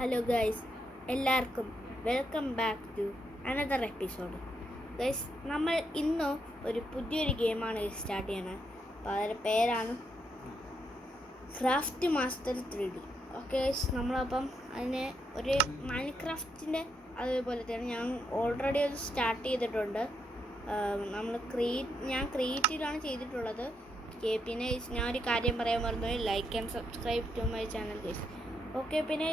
Hello guys, എല്ലാവർക്കും welcome back to another episode. Guys, നമ്മൾ ഇന്ന് ഒരു പുതിയൊരു ഗെയിമാണ് സ്റ്റാർട്ട് ചെയ്യണത്. അപ്പോൾ അതിൻ്റെ പേരാണ് craft master 3D. Okay guys, നമ്മളപ്പം അതിന് ഒരു മൈൻക്രാഫ്റ്റിൻ്റെ അതേപോലെ തന്നെ ഞാൻ ഓൾറെഡി അത് സ്റ്റാർട്ട് ചെയ്തിട്ടുണ്ട്. ഞാൻ ക്രിയേറ്റീവിലാണ് ചെയ്തിട്ടുള്ളത്. പിന്നെ ഞാൻ ഒരു കാര്യം പറയാൻ പറഞ്ഞു, like and subscribe to my channel guys. Okay, പിന്നെ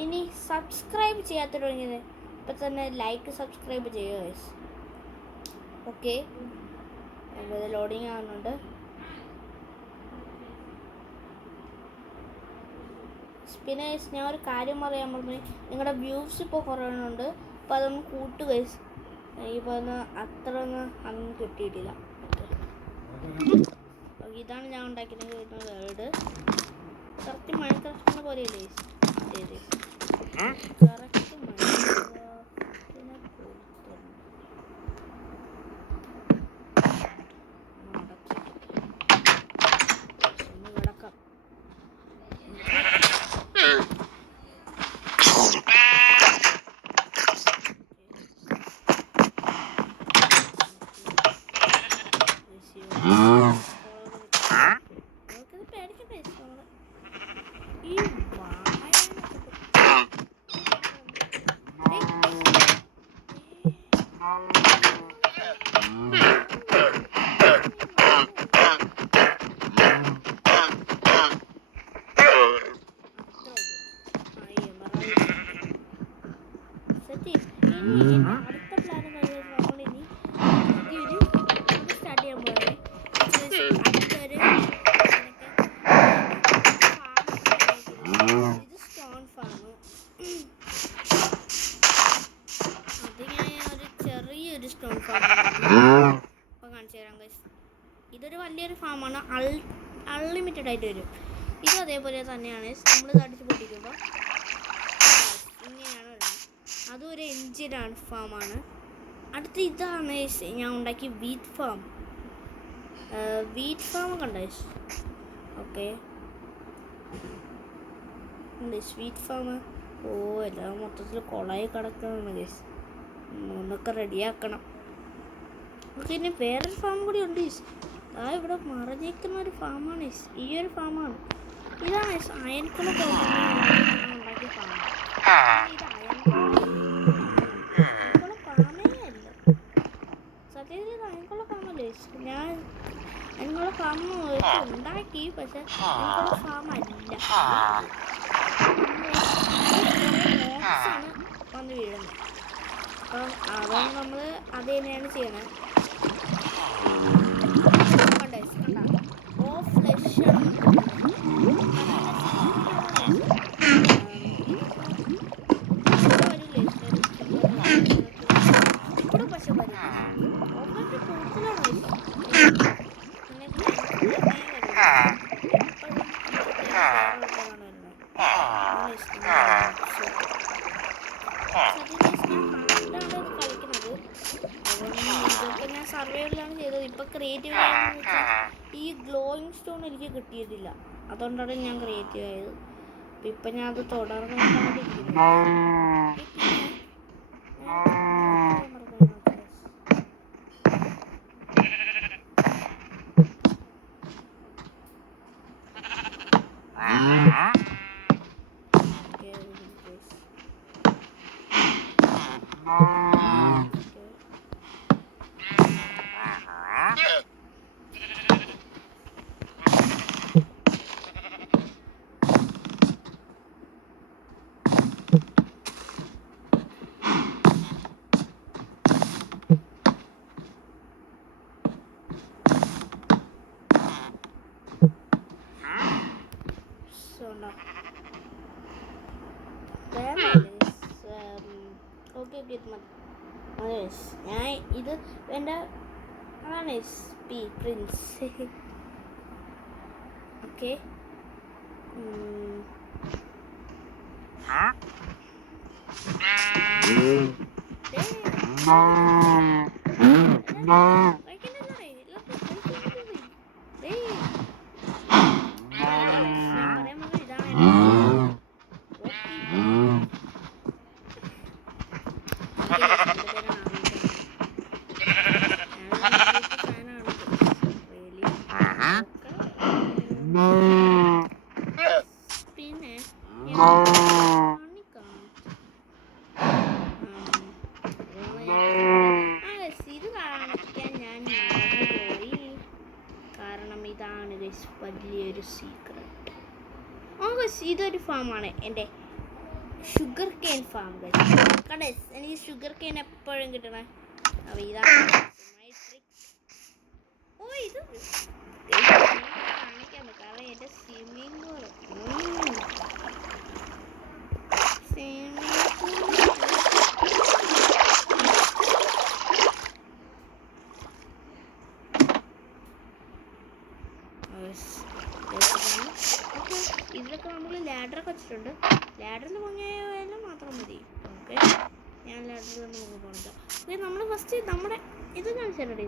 ഇനി സബ്സ്ക്രൈബ് ചെയ്യാത്ത തുടങ്ങിയത് ഇപ്പം തന്നെ ലൈക്ക് സബ്സ്ക്രൈബ് ചെയ്യുക ഗൈസ്. ഓക്കെ, ലോഡിങ് ആകുന്നുണ്ട്. പിന്നെ ഞാൻ ഒരു കാര്യം പറയാൻ പറഞ്ഞു, നിങ്ങളുടെ വ്യൂസ് ഇപ്പോൾ കുറയുന്നുണ്ട്. അപ്പോൾ അതൊന്ന് കൂട്ടുക ഗൈസ്. ഇപ്പോൾ അത്ര ഒന്നും കിട്ടിയിട്ടില്ല. ഇതാണ് ഞാൻ ഉണ്ടാക്കിയത് വേർഡ്. കറക്റ്റ് മൈൻക്രാഫ്റ്റിനെ പോലെയല്ലേ ഗൈസ്? അതെ കറക്റ്റ് മൈൻക്രാഫ്റ്റിനെ കിടക്കാം. ഈ അടുത്ത പ്ലാൻ നമ്മളിനി സ്റ്റാർട്ട് ചെയ്യാൻ പോകുന്നത് അടുത്തൊരു ഇത് സ്റ്റോൺ ഫാം. അത് ഞാൻ ഒരു ചെറിയൊരു സ്റ്റോൺ ഫാം അപ്പോൾ കാണിച്ചു തരാം ഗൈസ്. ഇതൊരു വലിയൊരു ഫാമാണ്, അൺലിമിറ്റഡ് ആയിട്ട് വരും. ഇത് അതേപോലെ തന്നെയാണ് നമ്മൾ തടിച്ച് പൊട്ടിക്കുമ്പോൾ ഇങ്ങനെയാണ് വരുന്നത്. അതും ഒരു എൻജിനാണ് ഫാമാണ്. അടുത്ത ഇതാണ് ഞാൻ ഉണ്ടാക്കിയ വീറ്റ് ഫാം. കണ്ട ഓക്കെ, സ്വീറ്റ് ഫാം. എല്ലാം മൊത്തത്തിൽ കുളമായി കിടക്കുന്നതാണ് ഗൈസ്. ഒന്നൊക്കെ റെഡിയാക്കണം. ഓക്കെ, ഇനി വേറൊരു ഫാം കൂടി ഉണ്ട് ഗൈസ്. ഇവിടെ മറഞ്ഞേക്കുന്ന ഒരു ഫാമാണ് ഗൈസ്. ഈ ഒരു ഫാമാണ്. ഇതാണ് ഗൈസ് അയൻകുള ഉണ്ടാക്കിയ ഫാം. ഇത് അയൻകുള ഫാമേ അല്ല, സത്യത്തിൽ ഇത് അയൻകുള ഫാമല്ലേ ഗൈസ്. ഞാൻ അയൻകുള ഫാം ഉണ്ടാക്കി, പക്ഷെ അയൻകുള ഫാം അല്ല. മോക്സാണ് വന്ന് വീഴുന്നത്. അപ്പം അതുകൊണ്ട് നമ്മൾ അത് തന്നെയാണ് ചെയ്യണത്. ഓ ഫ്ലഷ് ആണ് ഇവിടെ പക്ഷെ വരും. ഓഫറിന്റെ കൂടുതലാണ്. കളിക്കുന്നത് ഇതൊക്കെ ഞാൻ സർവൈവലാണ് ചെയ്തത്. ഇപ്പൊ ക്രിയേറ്റീവ് ഈ ഗ്ലോയിങ് സ്റ്റോൺ എനിക്ക് കിട്ടിയിട്ടില്ല, അതുകൊണ്ടാണ് ഞാൻ ക്രിയേറ്റീവ് ആയത്. ഇപ്പൊ ഞാൻ അത് തുടർന്നുകൊണ്ടിരിക്കുന്നു. ഞാൻ ഇത് എൻ്റെ ആണ് പ്രിൻസ്. ഓക്കെ, പിന്നെ ഇത് കാണിക്കാൻ ഞാൻ മറന്നുപോയി. കാരണം ഇതാണ് വലിയൊരു സീക്രട്ട്. ഇതൊരു ഫാമാണ്, എൻ്റെ ഷുഗർ കെയിൻ ഫാം. കണ്ടേ, എനിക്ക് ഷുഗർ കെയിൻ എപ്പോഴും കിട്ടണേ. അപ്പോൾ ഇതാണ് ഇത് കാണിക്കാൻ. കാരണം എൻ്റെ സ്വിമ്മിങ് പൂള് ഇതിലൊക്കെ നമ്മൾ ലാഡറൊക്കെ വെച്ചിട്ടുണ്ട്. ലാഡറിൽ പൊങ്ങിയാലും മാത്രം മതി. ഓക്കെ, ഞാൻ ലാഡറിൽ നമുക്ക് പോകണ്ട. ഓക്കെ, നമ്മൾ ഫസ്റ്റ് നമ്മുടെ ഇത് കാണിച്ചിട്ടുണ്ട്.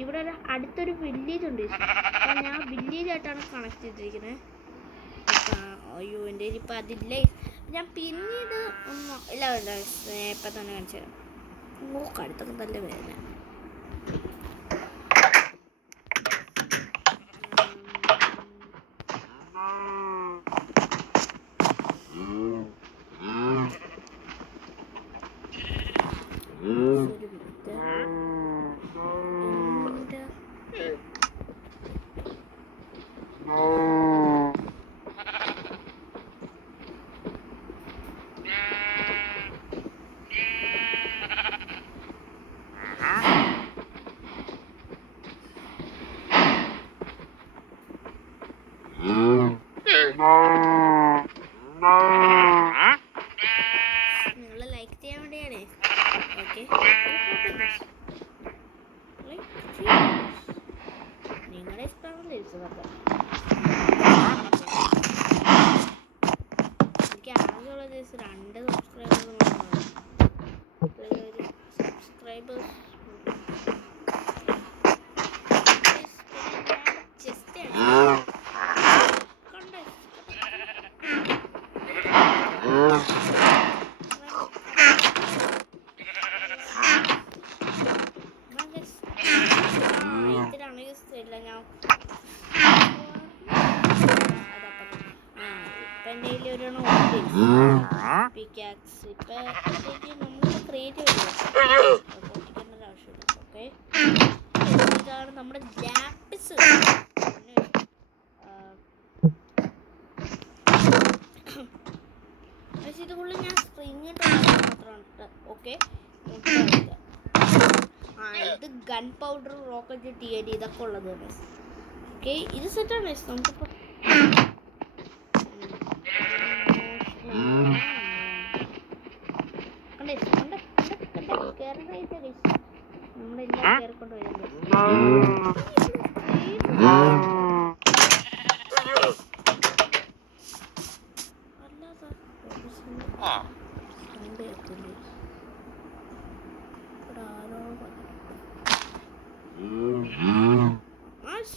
ഇവിടെ ഒരു അടുത്തൊരു വില്ലേജ് ഉണ്ട്. അപ്പോൾ ഞാൻ വില്ലേജായിട്ടാണ് കണക്ട് ചെയ്തിരിക്കുന്നത്. അയ്യോ, എൻ്റെ ഇപ്പം അതില്ലേ. ഞാൻ പിന്നീട് ഒന്നും ഇല്ല, ഇപ്പം തന്നെ കാണിച്ചു തരാം. കടുത്തൊക്കെ നല്ല വേദന. നിങ്ങൾ ലൈക്ക് ചെയ്യാൻ വേണ്ടിയാണ്. ഓക്കെ, നിങ്ങളുടെ ഇഷ്ടമാണല്ലോ ഇഷ്ടപ്പെട്ട. എനിക്ക് ആകെയുള്ള ദിവസം 2 സബ്സ്ക്രൈബേഴ്സ് പിക്കാക്സ് ഇപ്പം നമ്മൾ ക്രിയേറ്റ് ചെയ്തു പൊട്ടിക്കേണ്ട ആവശ്യമില്ല. ഓക്കെ, ഇതാണ് നമ്മുടെ ലാപ്പിസ്. പക്ഷെ ഇതുകൊണ്ട് ഞാൻ സ്ട്രിങ് മാത്രമാണ്. ഓക്കെ, ഇത് ഗൺ പൗഡർ, റോക്കറ്റ്, TNT ഇതൊക്കെ ഉള്ളത്. ഓക്കെ, ഇത് സെറ്റാണ്. നമുക്കിപ്പോൾ നമ്മളെല്ലാം കയറിക്കൊണ്ട് വരുന്നത്.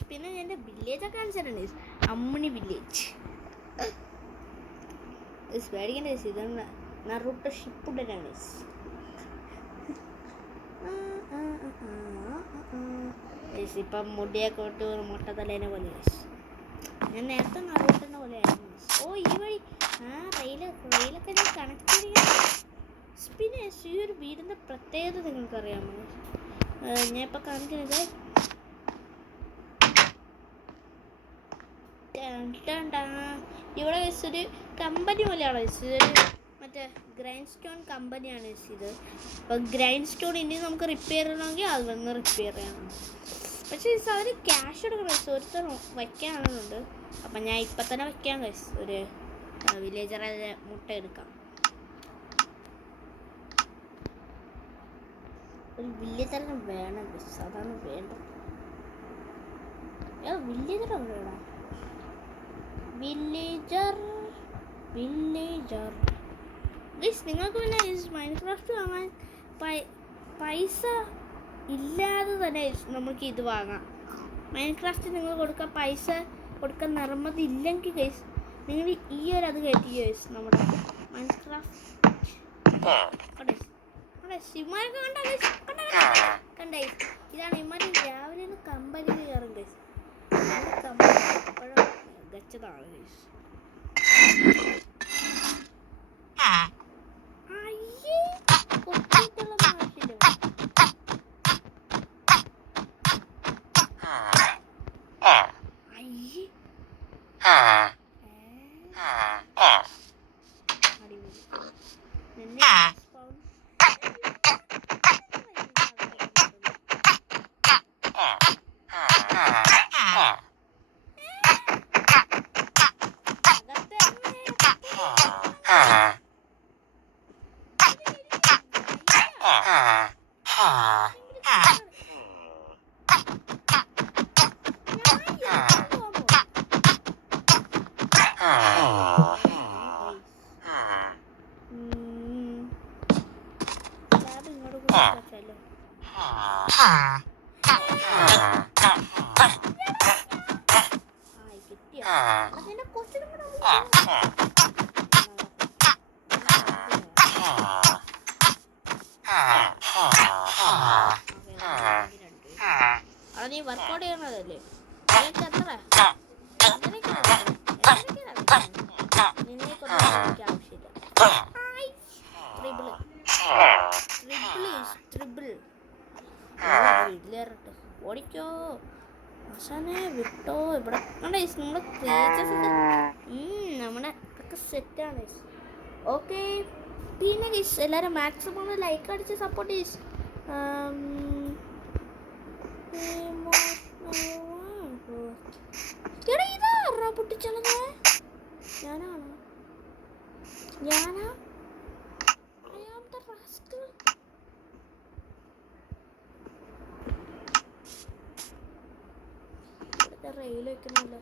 പിന്നെ എൻ്റെ വില്ലേജൊക്കെ കാണിച്ചിട്ടുണ്ട്. അമ്മിണി വില്ലേജ് പേടിക്കേണ്ട. ഇതാണ് നറൂട്ടോ ഷിപ്പുഡനാണ്. ഇപ്പം മുടിയൊക്കെ വിട്ട് മുട്ട തലേനെ പോലെ. ഞാൻ നേരത്തെ നറൂട്ടനെ പോലെ ആയിരുന്നു. ഈ വഴി റെയിലൊക്കെ ഞാൻ കണക്ട് ചെയ്യുക. പിന്നെ ഈ ഒരു വീടിൻ്റെ പ്രത്യേകത നിങ്ങൾക്കറിയാമോ? ഞാൻ ഇപ്പം കാണിക്കുന്നത് ഇവിടെ ഒരു കമ്പനി പോലെയാണ്. മറ്റേ ഗ്രൈൻഡ് സ്റ്റോൺ കമ്പനിയാണ് ഇത്. അപ്പോൾ ഗ്രൈൻഡ് സ്റ്റോൺ ഇനി നമുക്ക് റിപ്പയർ ചെയ്യണമെങ്കിൽ അത് വന്ന് റിപ്പയർ ചെയ്യണം. പക്ഷേ അവർ ക്യാഷ് എടുക്കണം. ഒരുത്തർ വയ്ക്കാനുണ്ട്. അപ്പം ഞാൻ ഇപ്പം തന്നെ വയ്ക്കാം. ഒരു വില്ലേജറെ മുട്ട എടുക്കാം. ഒരു വില്ലേജറിന് വേണം. അതാണ് വേണ്ടത്. വില്ലേജർ വേണം. വില്ലേജർ നിങ്ങൾക്ക് പിന്നെ മൈൻക്രാഫ്റ്റ് വാങ്ങാൻ പൈസ ഇല്ലാതെ തന്നെ നമുക്ക് ഇത് വാങ്ങാം. മൈൻക്രാഫ്റ്റ് നിങ്ങൾ കൊടുക്കാൻ പൈസ കൊടുക്കാൻ നിർമ്മതില്ലെങ്കിൽ ഗൈസ് നിങ്ങൾ ഈ ഒരു അത് കയറ്റി ഗൈസ് നമ്മുടെ മൈൻക്രാഫ്റ്റ് ഇമാരൊക്കെ കണ്ട ഇതാണ് ഇമാര് രാവിലെ കമ്പനി കയറും ഗൈസ്. മികച്ചതാണ് ഗൈസ്. അത് നീ വർക്കൗട്ട് ചെയ്യണതല്ലേ? നിനക്ക് എത്ര നിന്നെ കൊണ്ട് എനിക്ക് ആവശ്യമില്ല. ട്രിബിൾ ഇതിലേറട്ടെ ഓടിക്കോ അവസാനെ വിട്ടോ. ഇവിടെ നമ്മുടെ നമ്മുടെ ഒക്കെ സെറ്റാണ്. ഓക്കെ, പിന്നെ ഗൈസ് എല്ലാവരും മാക്സിമം ലൈക്ക് അടിച്ച് സപ്പോർട്ട് ചെയ്സ്. ഇതാ പൊട്ടിച്ചത് ഞാനാ റെയിൽ വെക്കുന്നില്ല.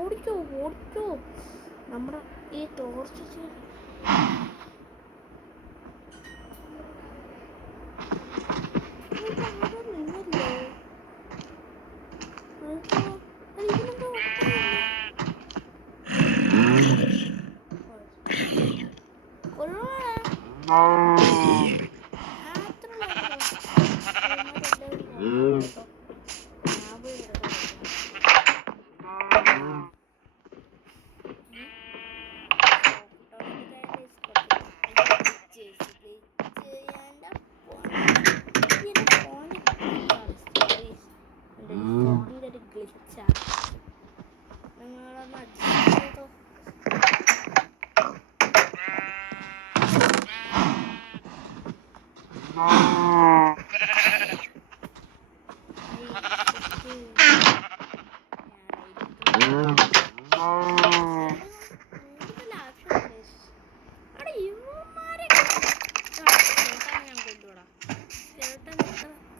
ഓടിക്കോ ഓടിക്കോ. നമ്മുടെ ഈ ടോർച്ച്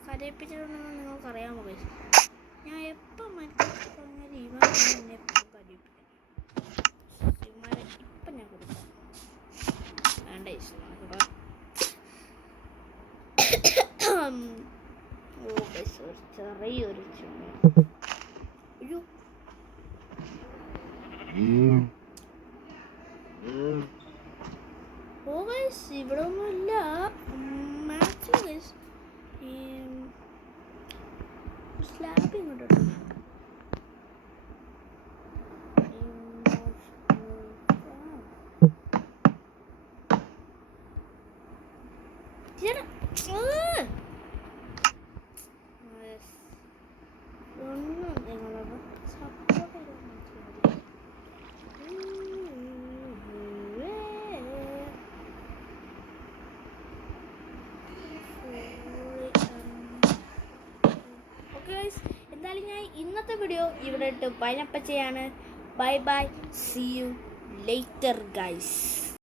കരയിപ്പിച്ചിട്ടുണ്ടെന്ന് നിങ്ങൾക്ക് അറിയാമോ ഗൈസ്? ഞാൻ എപ്പം മനസ്സിലാക്കി പറഞ്ഞാൽ ഇവൻ എന്നെ എപ്പം കരയിപ്പിക്കും. ഇവന്മാരെ ഇപ്പം ഞാൻ കൊടുക്കാം. വേണ്ട ഗൈസ്, ഓ ഗൈസ് ചെറിയൊരു ചുമ. അയ്യോ ഓ ഗൈസ് ഇവിടെ ഒന്നുമില്ല. മാച്ച് ഗൈസ് സ്ലാബ് ഇങ്ങോട്ട് ഒന്നും നിങ്ങളൊന്ന് സപ്പോർട്ട് ചെയ്ത് എന്തായാലും ഞാൻ ഇന്നത്തെ വീഡിയോ ഇവിടെ ഇട്ട് പൈനപ്പച്ചയാണ്. Bye bye, see you later guys.